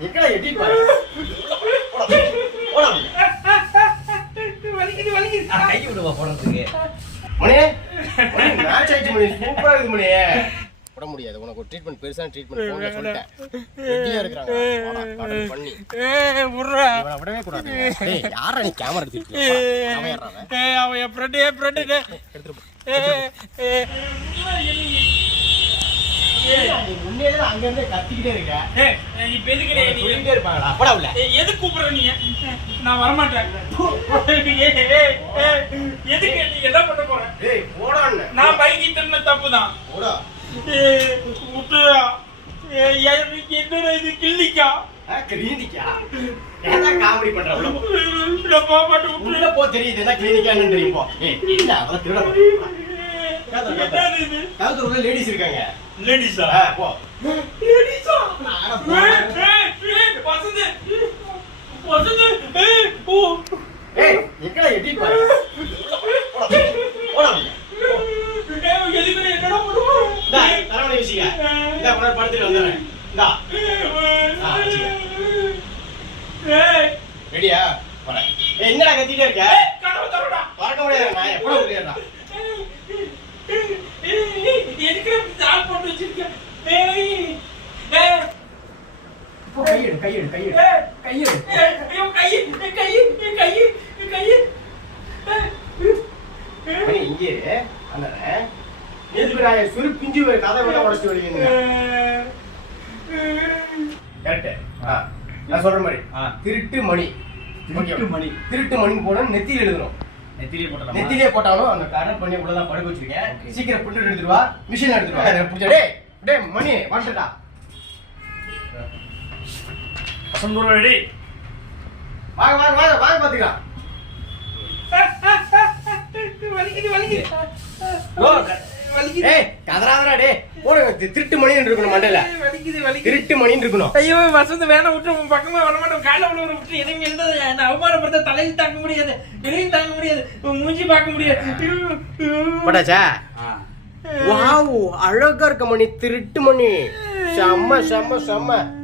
எக்கடா எட்டிட்டு பாரு போடா கை விடுவா போடுறதுக்கு மணி சூப்பரா இருக்கு மணி போட முடியாது. உனக்கு ஒரு ட்ரீட்மெண்ட் பெருசான ட்ரீட்மெண்ட் போங்க சொல்லிட்டேன். ரெடியா இருக்கிறாங்க. வாடா, காடல் பண்ணி. இவனை விடவே கூடாது டேய் யாரா நீ கேமரா எடுத்துட்டு அவன் அவன்? அவன்? என் ஃப்ரெண்டு எடுத்துட்டு போ. நீ முன்னேயே அங்க இருந்தே கத்திக்கிட்டே இருக்க. இப்ப எதுக்கு நீ- சொல்லிட்டே இருப்பாங்களா போடா உள்ள. ஏய், எதுக்கு கூப்பிடுற நீ? நான் வரமாட்டேன். ஏய், ஏய், ஏய், எதுக்கு நீ? என்ன பண்ண போற டேய் போடான்னு நான் பைக்கு தின்ன தப்புதான் போடா என்னடா இது கிள்ளிக்கா? கிளினிக்கா ஏதா காமெடி பண்ற உள்ள போ. உள்ள போ தெரியுது. என்ன கிளினிக்கான்னு தெரியும் போ. இல்ல திருட இது? லேடிஸ் இருக்காங்க. லேடிஸா போ. லேடிஸா அட ஏய், போடா. ஏய், ஏய், வசந்த் வசந்த் ஏய், ஓ ஏய் எக்கடா எட்டிட்டு பாரு போடா போடா உள்ள. ஏய், எதுக்கு நீ என்னடா பண்ண போற? இந்தா, தலைவலி வீசிக்க. கொண்டாந்து படுத்துட்டு வந்துடுறேன். இந்தா, ரெடியா? போறேன். என்னடா கத்திட்டே இருக்க? கதவை திறடா. திறக்க முடியாது, நான் எப்படா ஏய், எதுக்கு தாள் போட்டு வச்சிருக்க? ஏய், ஏய், போ, கையெடு, கையெடு, கையெடு. கையெடு. ஐயோ, கை, என் கை, என் கை, என் கை. ஏய், ஏய். மணி, இங்கே இரு. என் சுரு பிஞ்சு ஒரு கதை விட வருவீங்க? correct. ஆ, நான் சொல்ற மாதிரி. திருட்டு மணி. திருட்டு மணி. திருட்டு மணின்னு போடணும் நெத்தியில எழுதணும். நெத்திலே போட்டலாமா? அந்த கடன் பண்ணி உள்ளதான் படுக்க வச்சிருக்கேன். சீக்கிரம் பிரிண்ட் எடுத்துட்டு வா மிஷின் எடுத்துட்டு வா எனக்கு பிடிச்ச டேய் டேய் மணி வந்துடா வசந்த் ரெடி வாங்க வாங்க வாங்க வாங்க பாத்துக்கலாம். வலிக்குது வலிக்குது. வலிக்குது. டேய். போடு தி- திருட்டு மணின்னு இருக்கணும் மண்டையில வலிக்குது வலிக்குது. திருட்டு மணின்னு இருக்கணும் ஐயோ வசந்த் வேணாம் விட்டு உன் பக்கமா வர மாட்டேன். காலைல உள்ள விட்டு எதுவும் எழுதாது என்ன அவமானப்படுத்த தலையில் தாங்க முடியாது. எதையும் தாங்க முடியாது. மூஞ்சி பார்க்க முடியாது. போட்டாச்சா? வாவ் அழகா இருக்க மணி திருட்டு மணி செம்ம செம்ம செம்ம.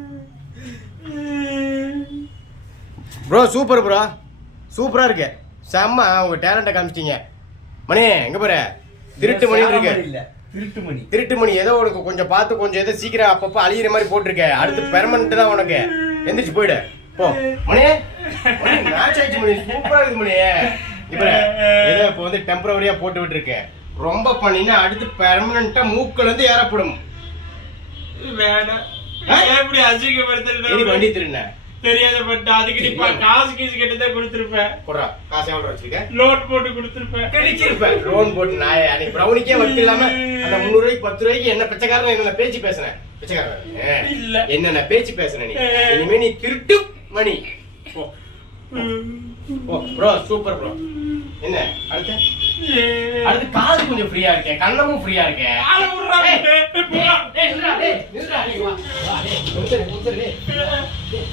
Bro super bro. சூப்பரா இருக்கு. செம்ம உங்க டேலண்ட்டை காமிச்சிட்டீங்க. மணி எங்க பாரு திருட்டு மணி இருக்கு இல்ல. திருட்டு மணி. திருட்டு மணி. ஏதோ உனக்கு கொஞ்சம் பார்த்து கொஞ்சம் ஏதோ சீக்கிரம் அப்பப்போ அழியிற மாதிரி போட்டிருக்க. அடுத்து பெர்மனன்ட் தான் உனக்கு. எந்திரிச்சு போயிடு. போ. மணி. மணி மேட்ச் ஆயிடுச்சு மணி. சூப்பரா இருக்கு மணி. இப்ப ஏதோ இப்போ வந்து டெம்பரவரியா போட்டு விட்டுருக்கேன் ரொம்ப பண்ணினா அடுத்து பெர்மனண்டா மூக்குல இருந்து ஏறப்படும். வேணாம். ஆ? ஏன் இப்படி இது அசிங்கப்படுத்த வண்டி திருண்ண தெரியாத பட்டு அதுக்கு நீ காசு கீசு கட்டுதான் கொடுத்துருப்பேன் போடுறா காசு எவ்வளோ வச்சிருக்க? லோட் போட்டு கொடுத்துருப்பேன் கிடைச்சிருப்பேன் லோன் போட்டு நான் அன்னைக்கு ப்ரௌனிக்கே ஒர்க் இல்லாம அந்த முந்நூறு ரூபாய்க்கு பத்து ரூபாய்க்கு என்ன பிச்சைக்காரன் என்னென்ன பேச்சு பேசுனேன் பிச்சைக்காரன். இல்ல. என்னென்ன பேச்சு பேசுன நீ? இனிமே நீ திருட்டு மணி. ஓ ப்ரோ சூப்பர் ப்ரோ என்ன? அடுத்து? அடுத்து காது கொஞ்சம் ஃப்ரீயா இருக்கேன் கண்ணமும் ஃப்ரீயா இருக்கேன் போடா. டேய், டேய், வா. டேய்.